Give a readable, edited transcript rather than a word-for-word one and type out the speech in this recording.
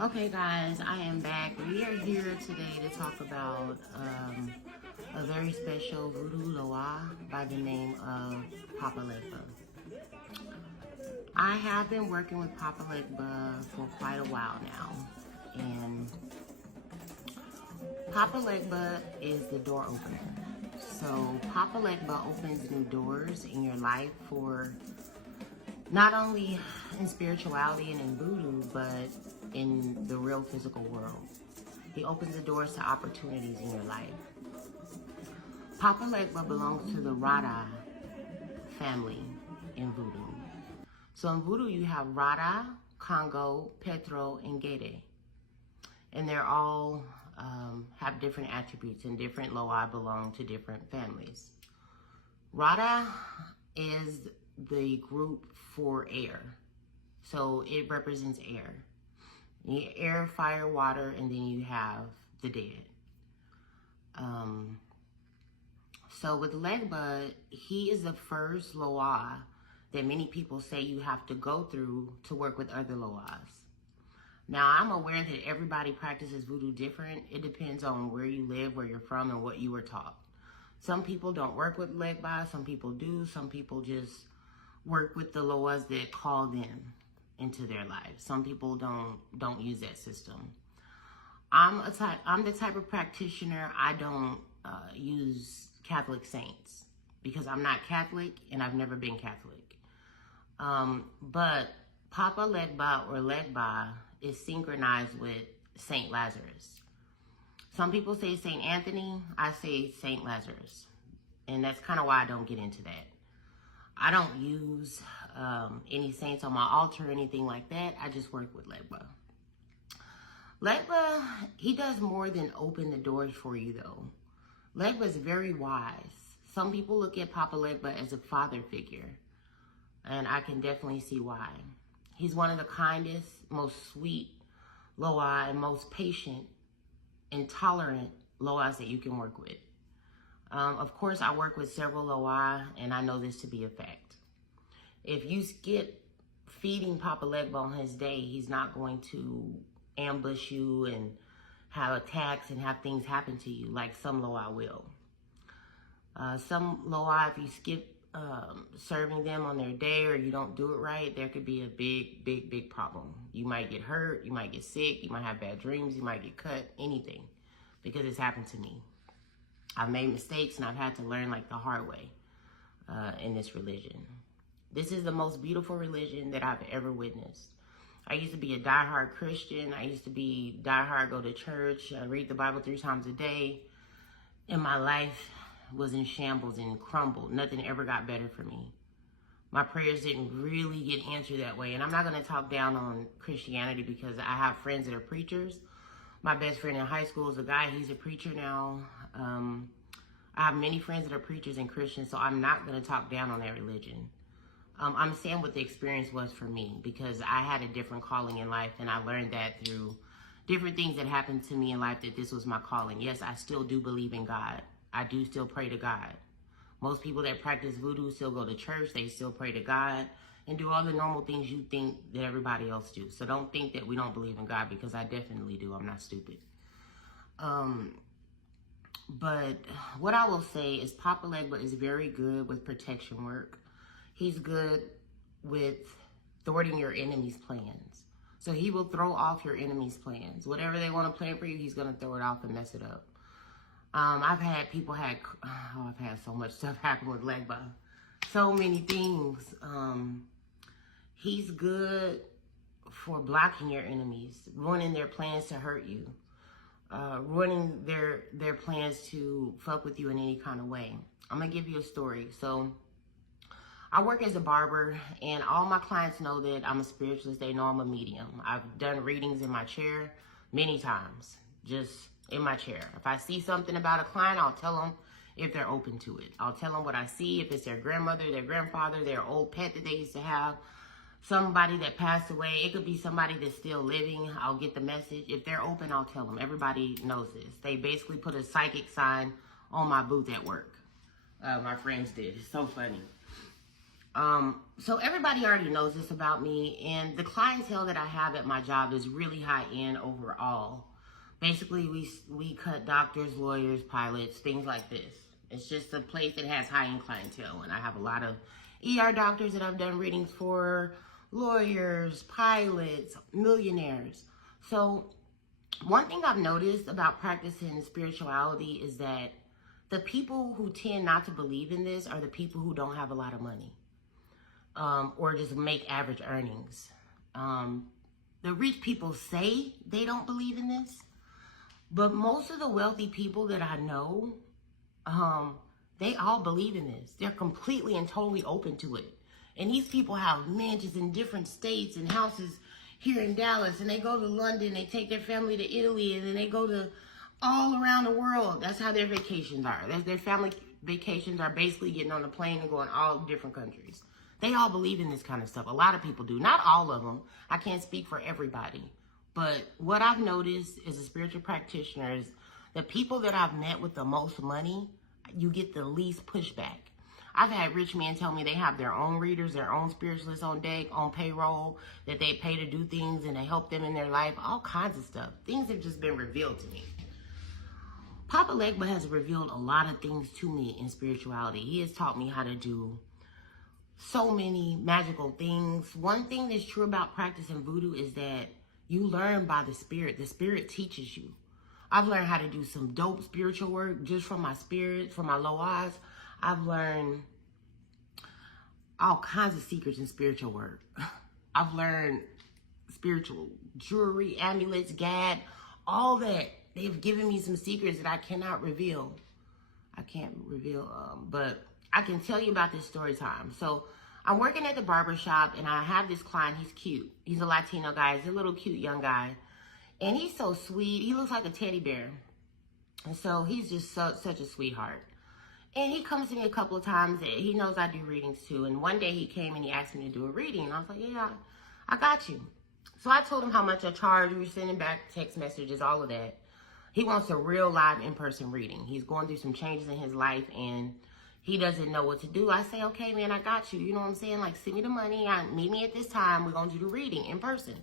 Okay, guys, I am back. We are here today to talk about a very special voodoo loa by the name of Papa Legba. I have been working with Papa Legba for quite a while now, and Papa Legba is the door opener. So Papa Legba opens new doors in your life for not only in spirituality and in voodoo, but in the real physical world. He opens the doors to opportunities in your life. Papa Legba belongs to the Rada family in voodoo. So in voodoo, you have Rada, Congo, Petro, and Gede. And they're all have different attributes, and different loa belong to different families. Rada is the group for air. So it represents air. Air, fire, water, and then you have the dead. So with Legba, he is the first loa that many people say you have to go through to work with other loas. Now, I'm aware that everybody practices voodoo different. It depends on where you live, where you're from, and what you were taught. Some people don't work with Legba, some people do. Some people just work with the loas that call them into their lives. Some people don't use that system. I'm the type of practitioner, I don't use Catholic saints because I'm not Catholic and I've never been Catholic. But Papa Legba or Legba is synchronized with Saint Lazarus. Some people say Saint Anthony, I say Saint Lazarus. And that's kind of why I don't get into that. I don't use any saints on my altar or anything like that. I just work with Legba. Legba, he does more than open the doors for you though. Legba is very wise. Some people look at Papa Legba as a father figure, and I can definitely see why. He's one of the kindest, most sweet loa and most patient and tolerant loas that you can work with. Of course, I work with several loa, and I know this to be a fact. If you skip feeding Papa Legba on his day, he's not going to ambush you and have attacks and have things happen to you like some loa will. Some loa, if you skip serving them on their day or you don't do it right, there could be a big problem. You might get hurt, you might get sick, you might have bad dreams, you might get cut, anything, because it's happened to me. I've made mistakes and I've had to learn like the hard way in this religion. This is the most beautiful religion that I've ever witnessed. I used to be a diehard Christian. I used to be diehard, go to church, read the Bible 3 times a day. And my life was in shambles and crumbled. Nothing ever got better for me. My prayers didn't really get answered that way. And I'm not going to talk down on Christianity because I have friends that are preachers. My best friend in high school is a guy, he's a preacher now. I have many friends that are preachers and Christians, so I'm not going to talk down on their religion. I'm saying what the experience was for me because I had a different calling in life, and I learned that through different things that happened to me in life, that this was my calling. Yes, I still do believe in God. I do still pray to God. Most people that practice voodoo still go to church. They still pray to God and do all the normal things you think that everybody else do. So don't think that we don't believe in God, because I definitely do. I'm not stupid. But what I will say is Papa Legba is very good with protection work. He's good with thwarting your enemy's plans. So he will throw off your enemy's plans. Whatever they want to plan for you, he's going to throw it off and mess it up. I've had so much stuff happen with Legba. So many things. He's good for blocking your enemies, ruining their plans to hurt you, ruining their plans to fuck with you in any kind of way. I'm going to give you a story. So I work as a barber, and all my clients know that I'm a spiritualist. They know I'm a medium. I've done readings in my chair many times, just in my chair. If I see something about a client, I'll tell them if they're open to it. I'll tell them what I see, if it's their grandmother, their grandfather, their old pet that they used to have, somebody that passed away. It could be somebody that's still living. I'll get the message. If they're open, I'll tell them. Everybody knows this. They basically put a psychic sign on my booth at work. My friends did. It's so funny. So everybody already knows this about me, and the clientele that I have at my job is really high end overall. Basically, we cut doctors, lawyers, pilots, things like this. It's just a place that has high end clientele, and I have a lot of ER doctors that I've done readings for, lawyers, pilots, millionaires. So one thing I've noticed about practicing spirituality is that the people who tend not to believe in this are the people who don't have a lot of money. Or just make average earnings. The rich people say they don't believe in this, but most of the wealthy people that I know, they all believe in this. They're completely and totally open to it. And these people have mansions in different states and houses here in Dallas, and they go to London, they take their family to Italy, and then they go to all around the world. That's how their vacations are. Their family vacations are basically getting on a plane and going all different countries. They all believe in this kind of stuff. A lot of people do. Not all of them. I can't speak for everybody. But what I've noticed as a spiritual practitioner is the people that I've met with the most money, you get the least pushback. I've had rich men tell me they have their own readers, their own spiritualists on deck, on payroll, that they pay to do things and to help them in their life, all kinds of stuff. Things have just been revealed to me. Papa Legba has revealed a lot of things to me in spirituality. He has taught me how to do so many magical things. One thing that's true about practicing voodoo is that you learn by the spirit. The spirit teaches you. I've learned how to do some dope spiritual work just from my spirit, from my low eyes. I've learned all kinds of secrets in spiritual work. I've learned spiritual jewelry, amulets, gad, all that. They've given me some secrets that I cannot reveal. I can't reveal, but I can tell you about this story time. So I'm working at the barber shop, and I have this client. He's cute. He's a Latino guy. He's a little cute young guy. And he's so sweet. He looks like a teddy bear. And so he's just such a sweetheart. And he comes to me a couple of times. He knows I do readings too. And one day he came and he asked me to do a reading. And I was like, yeah, I got you. So I told him how much I charge. We were sending back text messages, all of that. He wants a real live in-person reading. He's going through some changes in his life, and he doesn't know what to do. I say, okay, man, I got you. You know what I'm saying? Like, send me the money. Meet me at this time. We're going to do the reading in person.